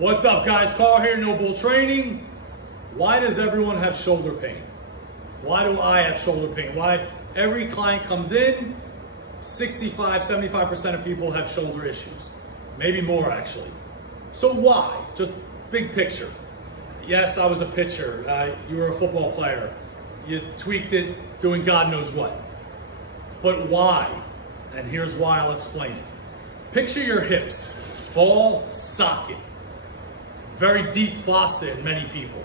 What's up, guys? Carl here, No Bull Training. Why does everyone have shoulder pain? Why do I have shoulder pain? Why every client comes in, 65, 75% of people have shoulder issues. Maybe more, actually. So why? Just big picture. Yes, I was a pitcher. You were a football player. You tweaked it doing God knows what. But why? And here's why, I'll explain it. Picture your hips, ball socket. Very deep fossa in many people.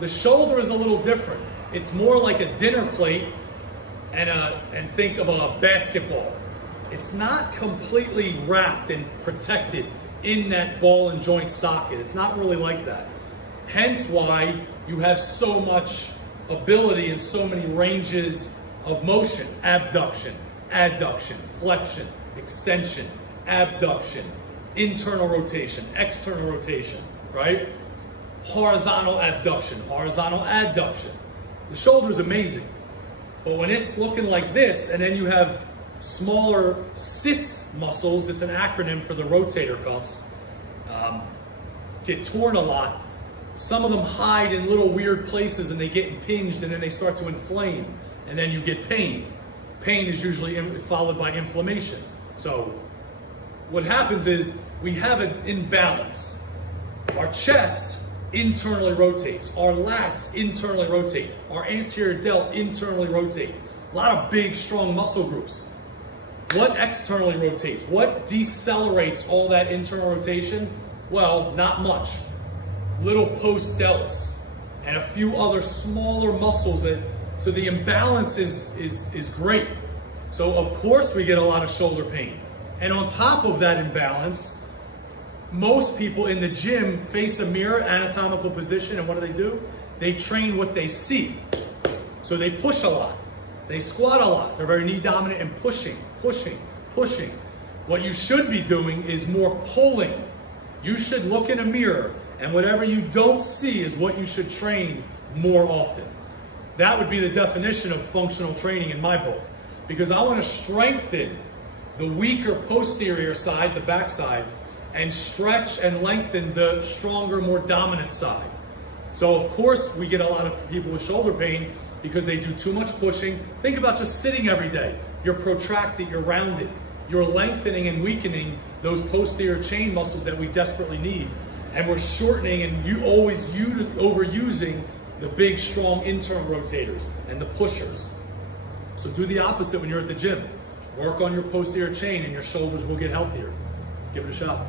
The shoulder is a little different. It's more like a dinner plate and think of a basketball. It's not completely wrapped and protected in that ball and joint socket. It's not really like that. Hence why you have so much ability and so many ranges of motion. Abduction, adduction, flexion, extension, abduction, internal rotation, external rotation, right? Horizontal abduction, horizontal adduction. The shoulder is amazing. But when it's looking like this, and then you have smaller sits muscles, it's an acronym for the rotator cuffs, get torn a lot. Some of them hide in little weird places and they get impinged and then they start to inflame and then you get pain. Pain is usually followed by inflammation. So what happens is we have an imbalance. Our chest internally rotates. Our lats internally rotate. Our anterior delt internally rotate. A lot of big, strong muscle groups. What externally rotates? What decelerates all that internal rotation? Well, not much. Little post delts and a few other smaller muscles. So the imbalance is great. So of course we get a lot of shoulder pain. And on top of that imbalance, most people in the gym face a mirror, anatomical position, and what do? They train what they see. So they push a lot. They squat a lot. They're very knee dominant and pushing, pushing, pushing. What you should be doing is more pulling. You should look in a mirror, and whatever you don't see is what you should train more often. That would be the definition of functional training in my book, because I want to strengthen the weaker posterior side, the back side, and stretch and lengthen the stronger, more dominant side. So of course we get a lot of people with shoulder pain because they do too much pushing. Think about just sitting every day. You're protracted, you're rounded. You're lengthening and weakening those posterior chain muscles that we desperately need. And we're shortening and overusing the big, strong internal rotators and the pushers. So do the opposite when you're at the gym. Work on your posterior chain and your shoulders will get healthier. Give it a shot.